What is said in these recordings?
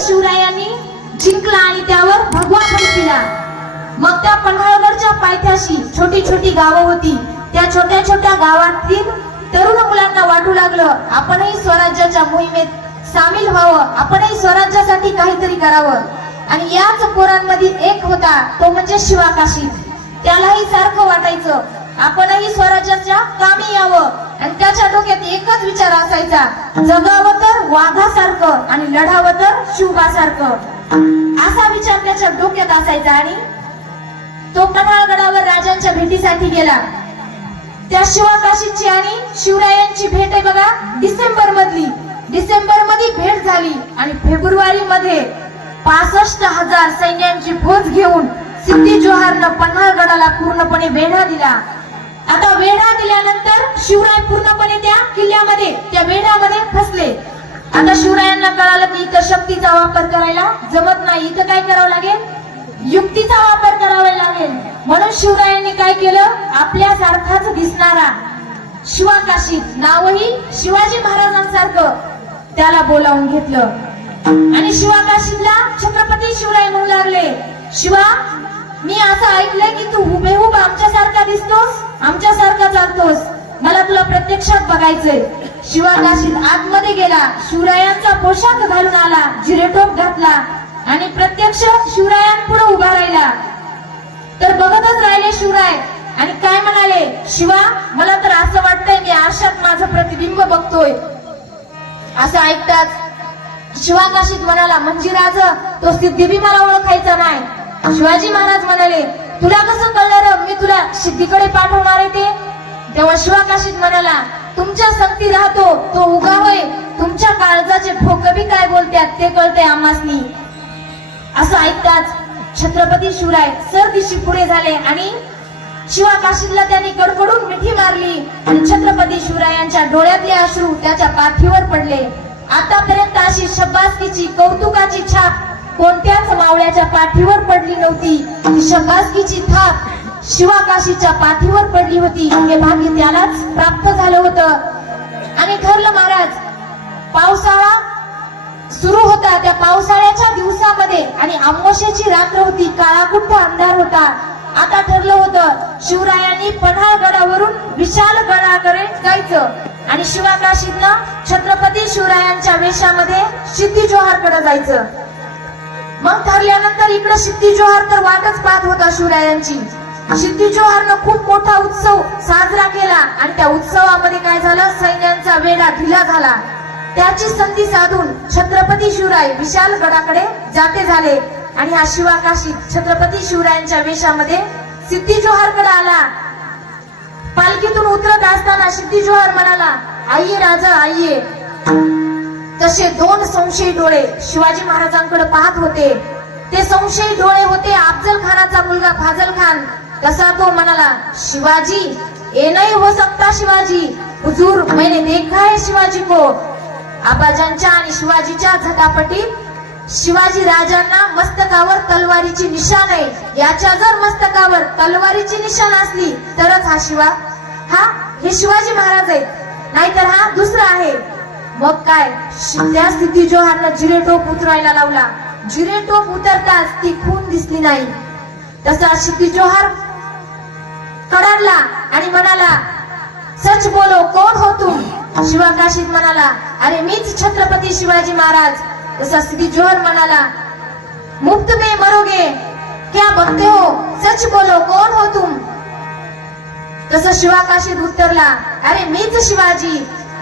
शिवरायांनी जिंकला आणि त्यावर भगवा फडकला। मग त्या पन्हाळगडच्या पायथ्याशी छोटी छोटी गावं होती। त्या छोट्या छोट्या गावातील तरुण मुलांना वाटू लागलं आपणही स्वराज्याच्या मोहिमेत सामील व्हावं, आपणही स्वराज्यासाठी काहीतरी करावं। आणि याच पोरांमध्ये एक होता, तो म्हणजे शिवा काशीद। त्यालाही सारखं वाटायचं आपणही स्वराज्याच्या कामी यावं आणि त्याच्या डोक्यात एकच विचार असायचा, जगावं तर वाघासारखं आणि लढावं तर शिवबासारखं, असा विचार त्याच्या डोक्यात असायचा। आणि तो पन्हाळगडावर राजांच्या भेटीसाठी गेला। त्या शिवा काशीदची आणि शिवरायांची भेट आहे बघा डिसेंबर मध्ये भेट झाली आणि फेब्रुवारी मध्ये 65,000 सैन्यांची फौज घेऊन सिद्धी जोहरनं पन्हाळगडाला पूर्णपणे वेढा दिला। आता वेढा दिल्यानंतर शिवराय पूर्णपणे त्या किल्ल्यामध्ये त्या वेढ्यामध्ये फसले। आता शिवरायांना कळालं की इथं शक्तीचा वापर करायला जमत नाही, इथं काय करावं लागेल, युक्तीचा वापर करावा लागेल। म्हणून शिवरायांनी काय केलं, आपल्यासारखाच दिसणारा शिवा काशीद, नावही शिवाजी महाराजांसारखं, त्याला बोलावून घेतलं आणि शिवा काशीदला छत्रपती शिवराय म्हणू लागले, शिवा मी असं ऐकलंय की तू हुबेहूब आमच्यासारखा दिसतोस, आमच्यासारखा चालतोस, मला तुला प्रत्यक्षात बघायचंय। शिवा काशीद आतमध्ये गेला, शिवरायांचा पोशाख घालून आला, जिरेटोप घातला आणि प्रत्यक्ष शिवरायांपुढे उभा राहिला। तर बघतच राहिले शिवराय आणि काय म्हणाले, शिवा मला तर असं वाटतंय मी आरशात माझं प्रतिबिंब बघतोय। असं ऐकताच शिवा काशीद म्हणाला, म्हणजे राज तो सिद्धी बी मला ओळखायचा नाही। शिवाजी महाराज म्हणाले, तुला कसं कळलं मी तुला सिद्धीकडे पाठवणार आहे ते? तेव्हा शिवा काशीद म्हणाला, तुमच्या संगती राहतो तो उगा होय, तुमच्या काळजाचे ठोके बी काय बोलतात ते कळते आम्हासनी। असं ऐकताच छत्रपती शिवराय सरदिशी पुढे झाले आणि शिवा काशीदला त्यांनी कडकडून मिठी मारली आणि छत्रपती शिवरायांच्या डोळ्यातले अश्रू त्याच्या पाठीवर पडले। आतापर्यंत अशी शब्बासकीची कौतुकाची छाप कोणत्याच मावळ्याच्या पाठीवर पडली नव्हती। ती शब्बासकीची थाप शिवा काशीदच्या पाठीवर पडली होती, हे भाग्य त्यालाच प्राप्त झालं होतं। आणि ठरलं महाराज, पावसाळा सुरू होता, त्या पावसाळ्याच्या दिवसामध्ये आणि अमावस्येची रात्र होती, काळाकुट्ट अंधार होता। आता ठरलं होतं शिवरायांनी पन्हाळगडावरून विशाल गडाकडे जायचं आणि शिवा काशीदनं छत्रपती शिवरायांच्या वेशामध्ये सिद्धी जोहरकडे जायचं। मग ठरल्यानंतर इकडे सिद्धी जोहर तर वाटच पाहत होता शिवरायांची। सिद्धी जोहरनं खूप मोठा उत्सव साजरा केला आणि त्या उत्सवामध्ये काय झालं, सैन्यांचा वेढा ढिला झाला। त्याची संधी साधून छत्रपती शिवराय विशाल गडाकडे जाते झाले आणि हा शिवा काशीद छत्रपती शिवरायांच्या वेशामध्ये सिद्धी जोहरकडे आला। पालखीतून उतरत असताना सिद्धी जोहर म्हणाला, आइये राजा आइये। तसे दोन संशयी डोळे शिवाजी महाराजांकडे पाहत होते। ते संशयी डोळे होते अफजल खानाचा मुलगा फाजल खान। तसा तो म्हणाला, शिवाजी ये नहीं हो सकता शिवाजी, हुजूर मैंने देखा है शिवाजी को। आबाजांच्या आणि शिवाजीच्या झटापटीत शिवाजी राजांना मस्तकावर तलवारीची निशाण आहे, याच्या जर मस्तकावर तलवारीची निशाण असली तरच हा शिवा हे शिवाजी महाराज आहेत, नाहीतर हा दुसरा आहे। मग काय, त्या सिद्धी जोहरनं जिरेटोप उतरायला लावला। जिरेटोप उतरताच ती खून दिसली नाही। तसा सिद्धी जोहर कडाडला आणि म्हणाला, सच बोलो कौन हो तुम? शिवा काशीद म्हणाला, अरे मीच छत्रपती शिवाजी महाराज। तसा सिद्धी जोहर म्हणाला, मुफ्त में मरोगे क्या बकते हो, सच बोलो कौन हो तुम? तसा शिवा काशीद उत्तरला, अरे मीच शिवाजी,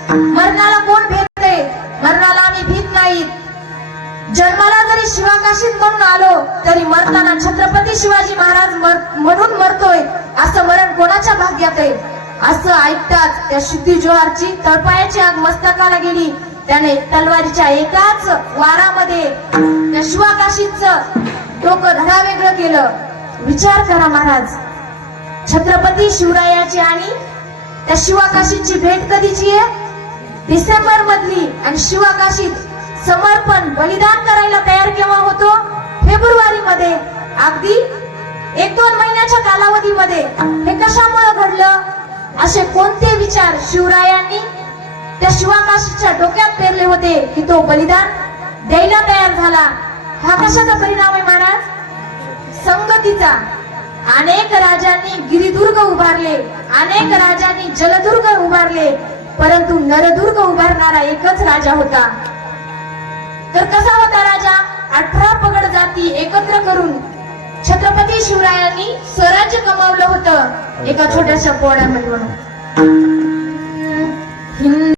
मरणाला कोण भेटते, मरणाला आम्ही भीत नाहीत। जन्माला जरी शिवा काशीद म्हणून आलो तरी मरताना छत्रपती शिवाजी महाराज म्हणून मरतोय, असं मरण कोणाच्या भाग्यात आहे? असं ऐकताच त्या सिद्धी जोहरची तळपायाची आग मस्तकाला गेली। त्याने तलवारीच्या एकाच वारामध्ये त्या शिवा काशीदचं डोकं धडावेगळं केलं। विचार करा महाराज, छत्रपती शिवरायाची आणि त्या शिवा काशीदची भेट कधीची आहे? डिसेंबर मधली। आणि शिवा काशीद समर्पण बलिदान करायला तयार केव्हा होतो? फेब्रुवारी मध्ये, अगदी 1-2 महिन्याच्या कालावधीमध्ये। हे कशामुळे घडलं? असे कोणते विचार शिवरायांनी त्या शिवा काशीदच्या डोक्यात पेरले होते की तो बलिदान द्यायला तयार झाला. हा कशाचा परिणाम आहे महाराज? संगतीचा. अनेक राजांनी गिरिदुर्ग उभारले, अनेक राजांनी जलदुर्ग उभारले, परंतु नरदुर्ग उभारणारा एकच राजा होता. तर कसा होता राजा? 18 पगड जाती एकत्र करून छत्रपती शिवरायांनी स्वराज्य कमावलं होतं एका छोट्याशा पोळ्यामध्ये म्हणून.